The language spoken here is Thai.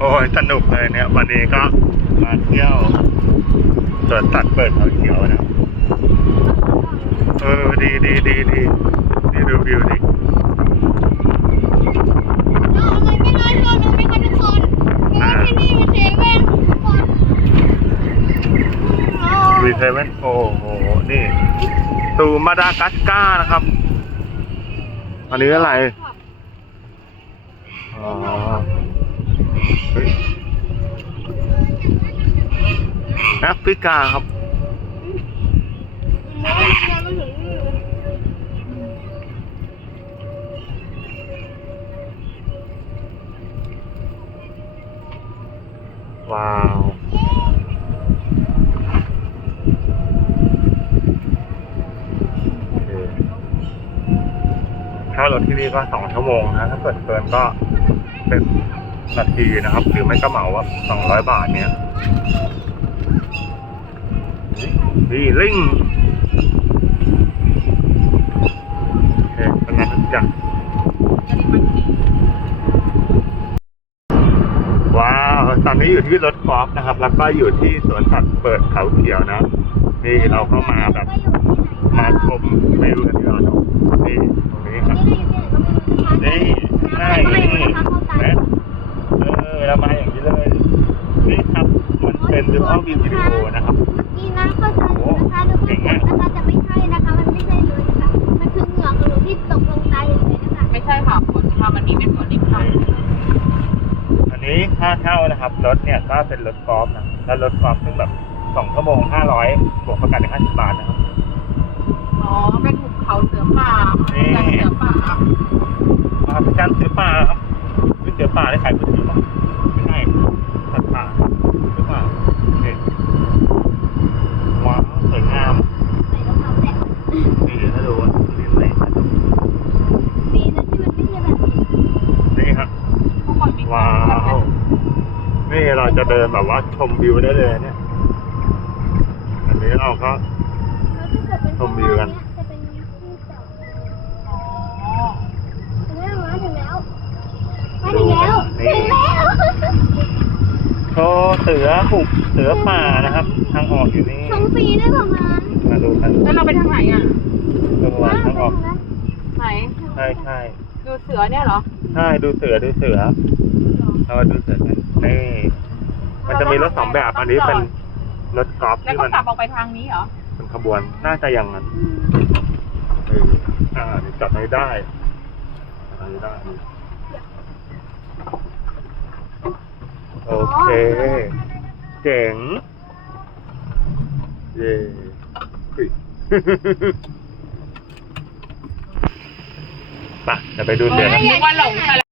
โอ้ยสนุกเลยเนี่ย วันนี้ก็มาเที่ยวสวนสัตว์เปิดเขาเขียวนะเออดีดีดีดีนี่ดูวิวดิเอาเลยไม่น้อยตัวหนึงไม่กันทุกคนเพราะว่าที่นี่มันเซเว่นทุกคนเอาวีเทเวนโอ้โห นี่ตูมาดากัสการ์นะครับ อันนี้อะไร อ๋อเฮ้ย แอฟริกาครับ ว้าวโอเคถ้ารถที่นี่ก็สองชั่วโมงนะ ถ้าเกิดเกินก็เป็น นาทีนะครับ หรือไม่ก็เหมาว่าสองร้อยบาทเนี้ยนี่ลิงโอเคเป็นไงทุกอย่าว้าวตอนนี้อยู่ที่รถกอล์ฟนะครับ แล้วก็อยู่ที่สวนสัตว์เปิดเขาเขียวนะ นี่เราก็มาแบบ มาชมวิวกันดีกว่าเนอะนี่ตรงนี้ครับ นี่ง่ายนี่นะเออเรา มาอย่างนี้เลยนี่ครับมันเป็นดูอัลวิววิดีโอนะครับนี่นะเข้าใจอยู่นะคะทุกคนนะคะแต่ไม่ใช่นะคะ มันไม่ใช่เลยนะคะมันคือเหงือกหนูที่ตกลงตายอย่างไรนะคะไม่ใช่ค่ะฝนค่ะมันมีเป็นฝนนิดหน่อยอันนี้ค่าเช่านะครับรถเนี่ยก็เป็นรถกอล์ฟนะแล้วรถกอล์ฟซึ่งแบบสองชั่วโมงห้าร้อยบวกประกันอีกห้าสิบบาทนะครับอ๋อเป็นหุบเขาเสือป่านี่เป็นเสือป่ามาประกันเสือป่าครับวิเสือป่าได้ขายมือถือมั้งไม่ใช่สัตว์ป่าเสือป่านี่ว้าวสวยงาม ใส่รองเท้าแตะ นี่ถ้าดูว่าเรียนอะไรนะ ดีนะที่มันไม่ใช่แบบนี้ นี่ครับ ทุกคนมี ว้าว นี่ เราจะเดินแบบว่าชมวิวได้เลยเนี่ย อันนี้เราก็แล้วถ้าเกิดเป็นชมวิวกัน จะเป็นที่จอดอ๋อถึงแล้วมาถึงแล้วมาถึงแล้วถึงแล้วโชว์เสือหุบเสือป่านะครับ ทางออกอยู่นี่ชมฟรีด้วยประมาณมาดูกันแล้วเราไปทางไหนอะดูว่าทางออกไหนใช่ใช่ดูเสือเนี่ยเหรอ ใช่ ดูเสือ ดูเสือ เรามาดูเสือกันนี่ มันจะมีรถสองแบบ อันนี้เป็นรถกอล์ฟแล้วที่ก็มันกลับออกไปทางนี้เหรอ เป็นขบวน น่าจะอย่างนั้นเอออ่านี่จับไม่ได้จับไม่ได้โอเค เจ๋ง เย่อุ๊ย ไปเดี๋ยวไปดูเสือกัน นึกว่าหลงทะเล